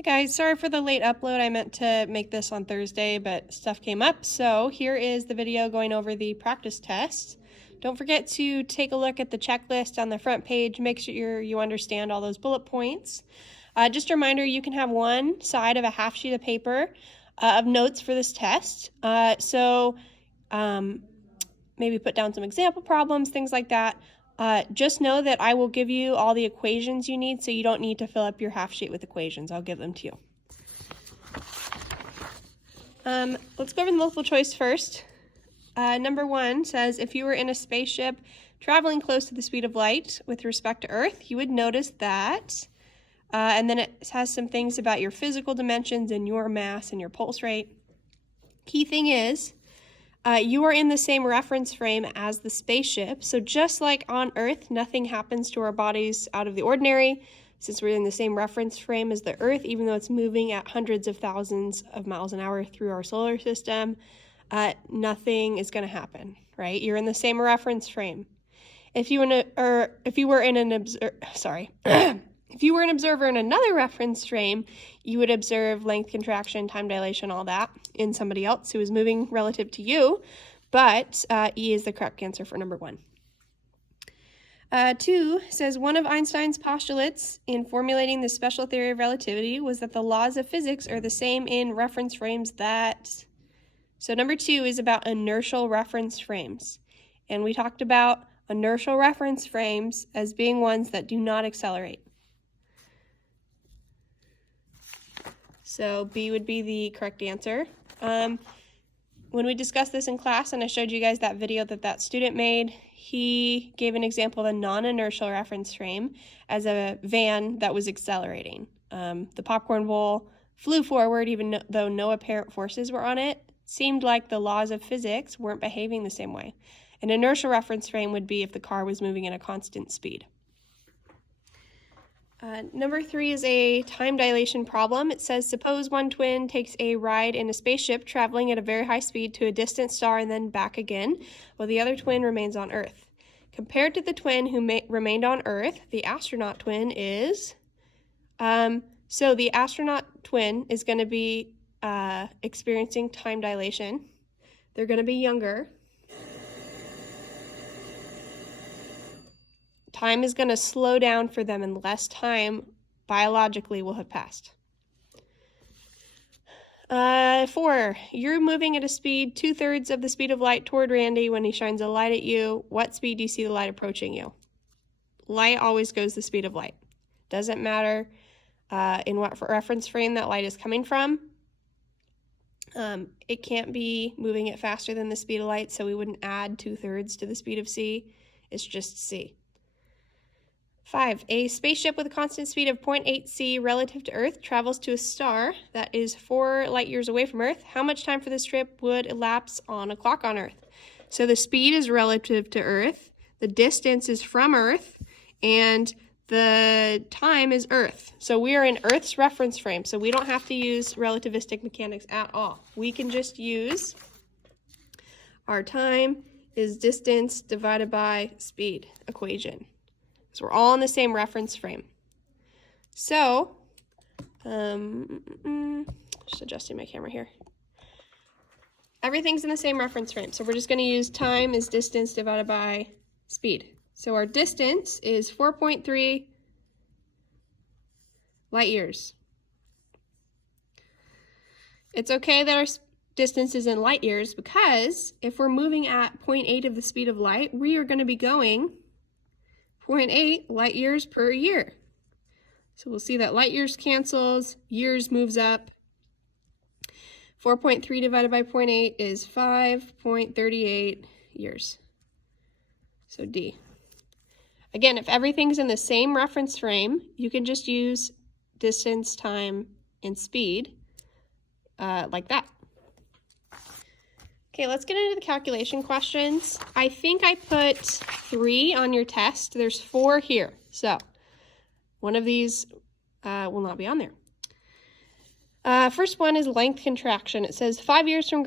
Hi guys, sorry for the late upload. I meant to make this on Thursday, but stuff came up. So here is the video going over the practice test. Don't forget to take a look at the checklist on the front page. Make sure you understand all those bullet points. Just a reminder, you can have one side of a half sheet of paper of notes for this test. Maybe put down some example problems, things like that. Just know that I will give you all the equations you need, so you don't need to fill up your half sheet with equations. I'll give them to you. Let's go over the multiple choice first. Number 1 says, if you were in a spaceship traveling close to the speed of light with respect to Earth, you would notice that, and then it has some things about your physical dimensions and your mass and your pulse rate. Key thing is, you are in the same reference frame as the spaceship, so just like on Earth, nothing happens to our bodies out of the ordinary. Since we're in the same reference frame as the Earth, even though it's moving at hundreds of thousands of miles an hour through our solar system, nothing is going to happen, right? You're in the same reference frame. If you were an observer in another reference frame, you would observe length contraction, time dilation, all that in somebody else who is moving relative to you, but E is the correct answer for number 1. 2 says, one of Einstein's postulates in formulating the special theory of relativity was that the laws of physics are the same in reference frames that... So number 2 is about inertial reference frames, and we talked about inertial reference frames as being ones that do not accelerate. So B would be the correct answer. When we discussed this in class and I showed you guys that video that student made, he gave an example of a non-inertial reference frame as a van that was accelerating. The popcorn bowl flew forward even though no apparent forces were on it. Seemed like the laws of physics weren't behaving the same way. An inertial reference frame would be if the car was moving at a constant speed. Number 3 is a time dilation problem. It says, suppose one twin takes a ride in a spaceship traveling at a very high speed to a distant star and then back again, while the other twin remains on Earth. Compared to the twin who remained on Earth, the astronaut twin is... So the astronaut twin is going to be experiencing time dilation. They're going to be younger. Time is going to slow down for them and less time biologically will have passed. 4, you're moving at a speed 2/3 of the speed of light toward Randy when he shines a light at you. What speed do you see the light approaching you? Light always goes the speed of light. Doesn't matter in what reference frame that light is coming from. It can't be moving it faster than the speed of light, so we wouldn't add 2/3 to the speed of C. It's just C. 5, a spaceship with a constant speed of 0.8 c relative to Earth travels to a star that is 4 light years away from Earth. How much time for this trip would elapse on a clock on Earth? So the speed is relative to Earth, the distance is from Earth, and the time is Earth. So we are in Earth's reference frame, so we don't have to use relativistic mechanics at all. We can just use our time is distance divided by speed equation. So we're all in the same reference frame. So, just adjusting my camera here. Everything's in the same reference frame. So we're just going to use time is distance divided by speed. So our distance is 4.3 light years. It's okay that our distance is in light years because if we're moving at 0.8 of the speed of light, we are going to be going 0.8 light years per year. So we'll see that light years cancels, years moves up. 4.3 divided by 0.8 is 5.38 years. So D. Again, if everything's in the same reference frame, you can just use distance, time, and speed like that. Okay, let's get into the calculation questions. I think I put 3 on your test. There's 4 here. So one of these will not be on there. First one is length contraction. It says 5 years from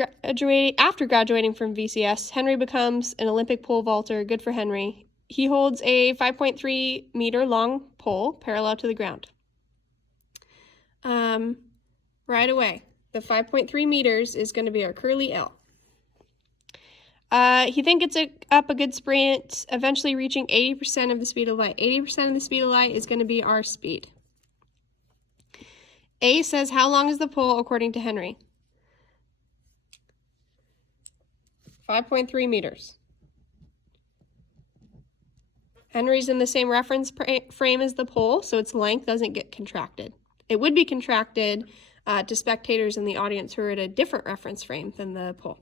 after graduating from VCS, Henry becomes an Olympic pole vaulter. Good for Henry. He holds a 5.3 meter long pole parallel to the ground. right away. The 5.3 meters is going to be our curly L. He thinks it's up a good sprint, eventually reaching 80% of the speed of light. 80% of the speed of light is going to be our speed. A says, how long is the pole according to Henry? 5.3 meters. Henry's in the same reference frame as the pole, so its length doesn't get contracted. It would be contracted to spectators in the audience who are at a different reference frame than the pole.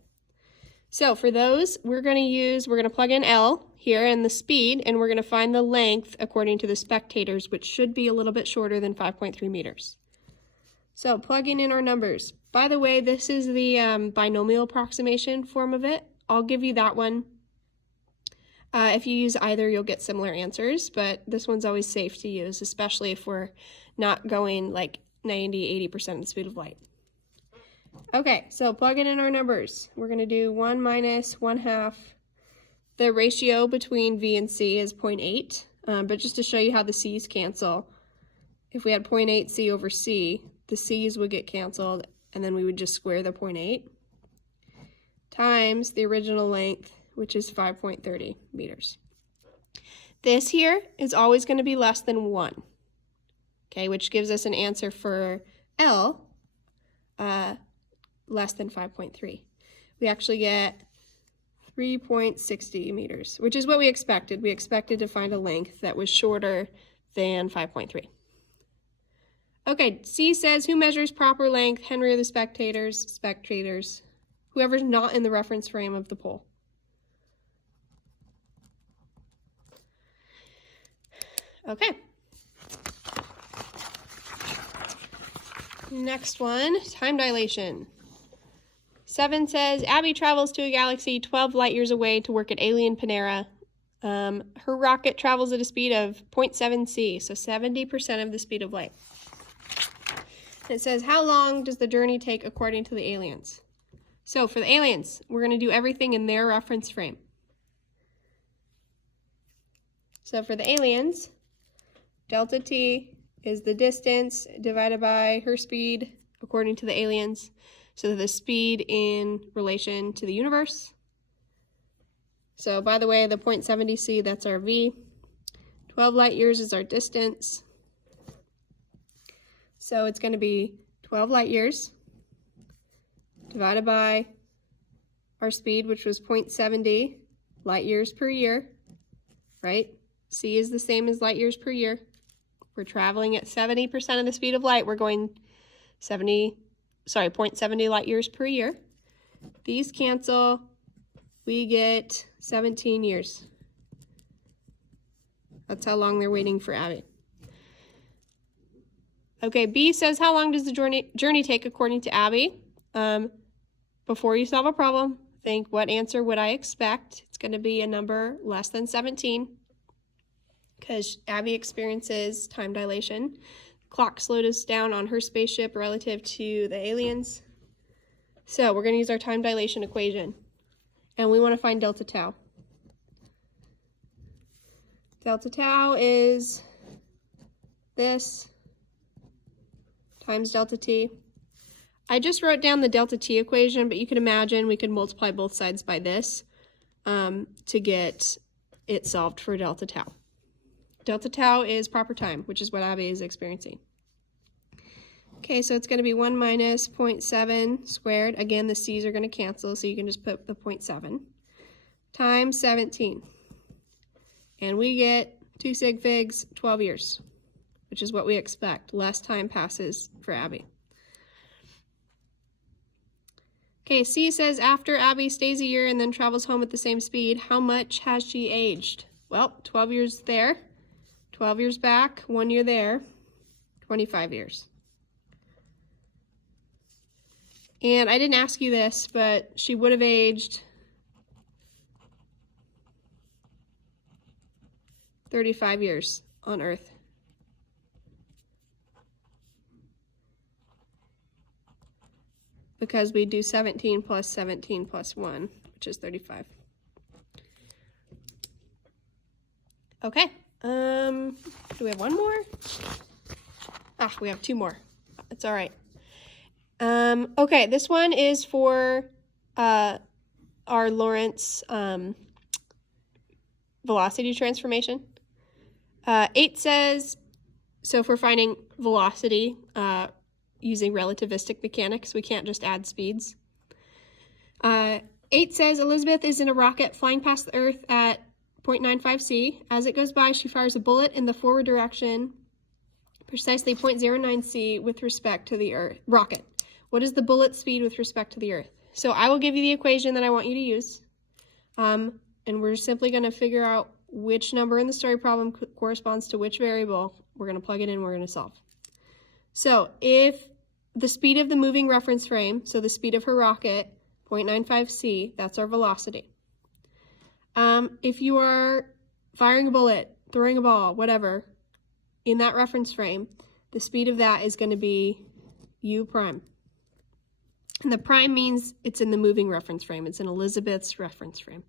So for those, we're going to plug in L here and the speed, and we're going to find the length according to the spectators, which should be a little bit shorter than 5.3 meters. So plugging in our numbers. By the way, this is the binomial approximation form of it. I'll give you that one. If you use either, you'll get similar answers, but this one's always safe to use, especially if we're not going like 90–80% of the speed of light. Okay, so plugging in our numbers. We're going to do 1 minus 1/2. The ratio between V and C is 0.8, but just to show you how the C's cancel, if we had 0.8 C over C, the C's would get canceled, and then we would just square the 0.8 times the original length, which is 5.30 meters. This here is always going to be less than 1, okay, which gives us an answer for L, less than 5.3. We actually get 3.60 meters, which is what we expected. We expected to find a length that was shorter than 5.3. Okay, C says, who measures proper length? Henry or the spectators? Spectators. Whoever's not in the reference frame of the pole. Okay. Next one, time dilation. 7 says, Abby travels to a galaxy 12 light years away to work at Alien Panera. Her rocket travels at a speed of 0.7 C, so 70% of the speed of light. It says, how long does the journey take according to the aliens? So for the aliens, we're going to do everything in their reference frame. So for the aliens, delta T is the distance divided by her speed according to the aliens. So the speed in relation to the universe. So by the way, the 0.70 C, that's our V. 12 light years is our distance. So it's going to be 12 light years divided by our speed, which was 0.70 light years per year, right? C is the same as light years per year. We're traveling at 70% of the speed of light. We're going 0.70 light years per year. These cancel. We get 17 years. That's how long they're waiting for Abby. Okay, B says, how long does the journey take according to Abby? Before you solve a problem, think, what answer would I expect? It's going to be a number less than 17 because Abby experiences time dilation. Clock slowed us down on her spaceship relative to the aliens. So we're going to use our time dilation equation, and we want to find delta tau. Delta tau is this times delta t. I just wrote down the delta t equation, but you can imagine we could multiply both sides by this to get it solved for delta tau. Delta tau is proper time, which is what Abby is experiencing. Okay, so it's going to be 1 minus 0.7 squared. Again, the c's are going to cancel, so you can just put the 0.7 times 17. And we get 2 sig figs, 12 years, which is what we expect. Less time passes for Abby. Okay, C says, after Abby stays a year and then travels home at the same speed, how much has she aged? Well, 12 years there, 12 years back, 1 year there, 25 years. And I didn't ask you this, but she would have aged 35 years on Earth. Because we do 17 plus 17 plus 1, which is 35. Okay, do we have one more? We have 2 more. It's all right. Okay, this one is for our Lorentz velocity transformation. 8 says, so if we're finding velocity using relativistic mechanics, we can't just add speeds. 8 says Elizabeth is in a rocket flying past the Earth at 0.95 c. As it goes by, she fires a bullet in the forward direction, precisely 0.09 c with respect to the Earth rocket. What is the bullet speed with respect to the Earth? So I will give you the equation that I want you to use, and we're simply going to figure out which number in the story problem corresponds to which variable. We're going to plug it in, we're going to solve. So if the speed of the moving reference frame, so the speed of her rocket, 0.95 c, that's our velocity. If you are firing a bullet, throwing a ball, whatever, in that reference frame, the speed of that is going to be u prime. And the prime means it's in the moving reference frame. It's in Elizabeth's reference frame.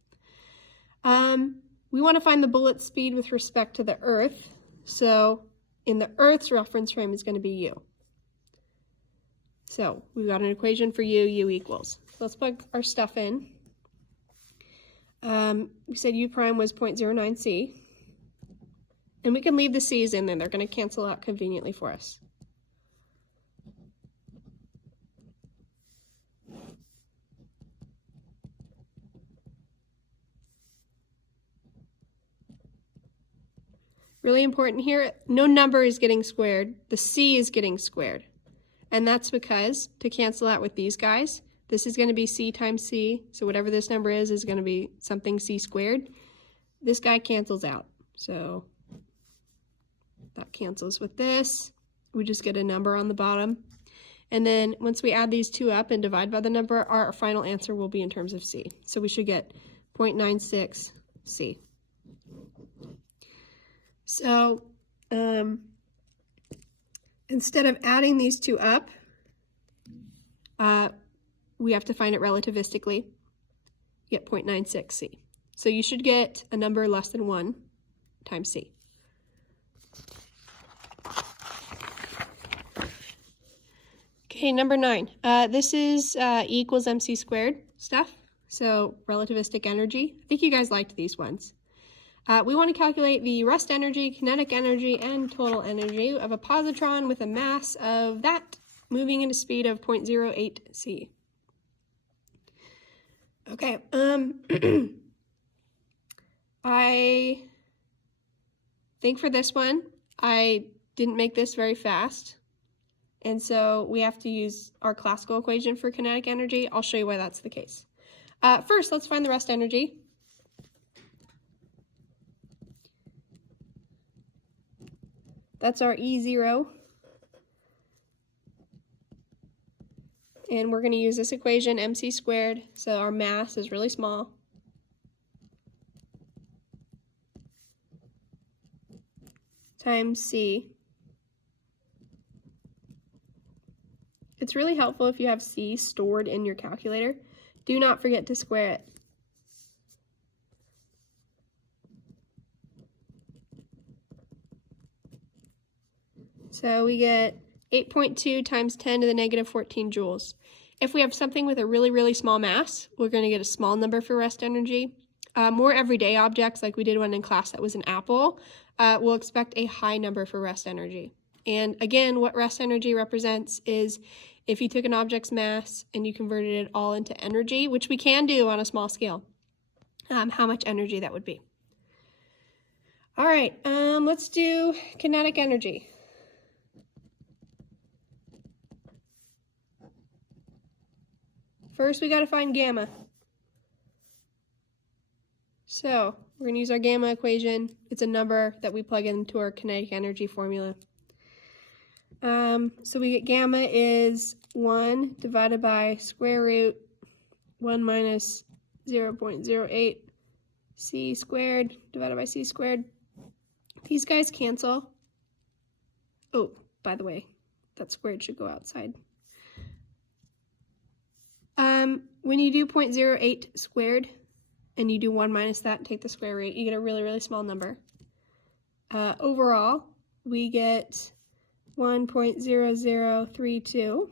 We want to find the bullet speed with respect to the Earth. So in the Earth's reference frame is going to be u. So we've got an equation for u equals. So let's plug our stuff in. We said u prime was 0.09 c. And we can leave the c's in there. They're going to cancel out conveniently for us. Really important here, no number is getting squared. The c is getting squared. And that's because, to cancel out with these guys, this is going to be c times c. So whatever this number is going to be something c squared. This guy cancels out. So that cancels with this. We just get a number on the bottom. And then once we add these two up and divide by the number, our final answer will be in terms of c. So we should get 0.96 c. So instead of adding these two up, we have to find it relativistically, get 0.96 c. So you should get a number less than 1 times c. Okay, number 9. This is E equals mc squared stuff, so relativistic energy. I think you guys liked these ones. We want to calculate the rest energy, kinetic energy, and total energy of a positron with a mass of that moving at a speed of 0.08 c. Okay, I think for this one, I didn't make this very fast, and so we have to use our classical equation for kinetic energy. I'll show you why that's the case. First, let's find the rest energy. That's our E0. And we're going to use this equation, mc squared, so our mass is really small. Times c. It's really helpful if you have c stored in your calculator. Do not forget to square it. So we get 8.2 times 10 to the negative 14 joules. If we have something with a really, really small mass, we're going to get a small number for rest energy. More everyday objects, like we did one in class that was an apple, we'll expect a high number for rest energy. And again, what rest energy represents is if you took an object's mass and you converted it all into energy, which we can do on a small scale, how much energy that would be. All right, let's do kinetic energy. First, we got to find gamma. So we're going to use our gamma equation. It's a number that we plug into our kinetic energy formula. So we get gamma is 1 divided by square root 1 minus 0.08 c squared divided by c squared. These guys cancel. Oh, by the way, that squared should go outside. When you do 0.08 squared and you do 1 minus that and take the square root, you get a really, really small number. Overall, we get 1.0032.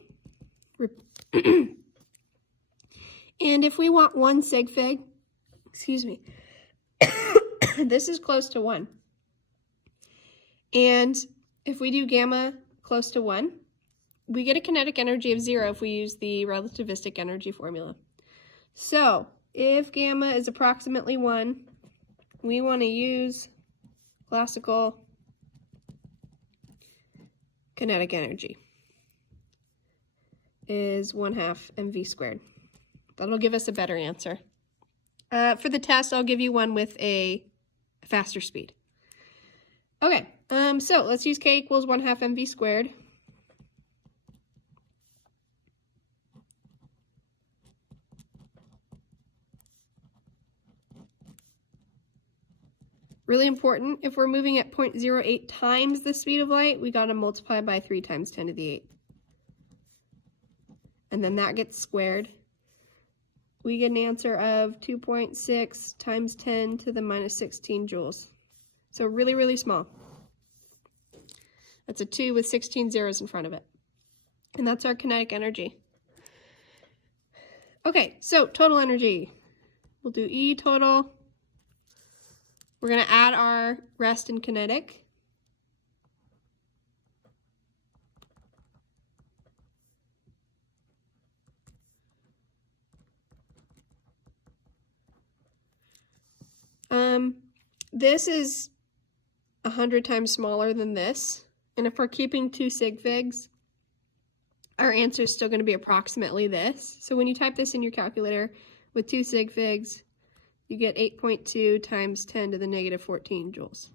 And if we want 1 sig fig, excuse me, this is close to 1. And if we do gamma close to 1, we get a kinetic energy of 0 if we use the relativistic energy formula. So if gamma is approximately 1, we want to use classical kinetic energy is 1/2 mv squared. That'll give us a better answer. For the test, I'll give you one with a faster speed. Okay, so let's use k equals 1/2 mv squared. Really important, if we're moving at 0.08 times the speed of light, we gotta multiply by 3 times 10 to the 8. And then that gets squared. We get an answer of 2.6 times 10 to the minus 16 joules. So really, really small. That's a 2 with 16 zeros in front of it. And that's our kinetic energy. Okay, so total energy. We'll do E total. We're going to add our rest and kinetic. This is 100 times smaller than this. And if we're keeping 2 sig figs, our answer is still going to be approximately this. So when you type this in your calculator with 2 sig figs, you get 8.2 times 10 to the negative 14 joules.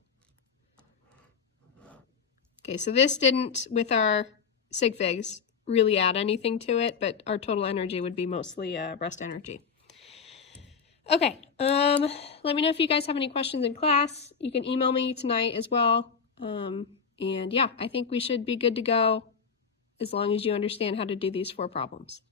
Okay, so this didn't, with our sig figs, really add anything to it, but our total energy would be mostly rest energy. Okay, let me know if you guys have any questions in class. You can email me tonight as well. And yeah, I think we should be good to go as long as you understand how to do these 4 problems.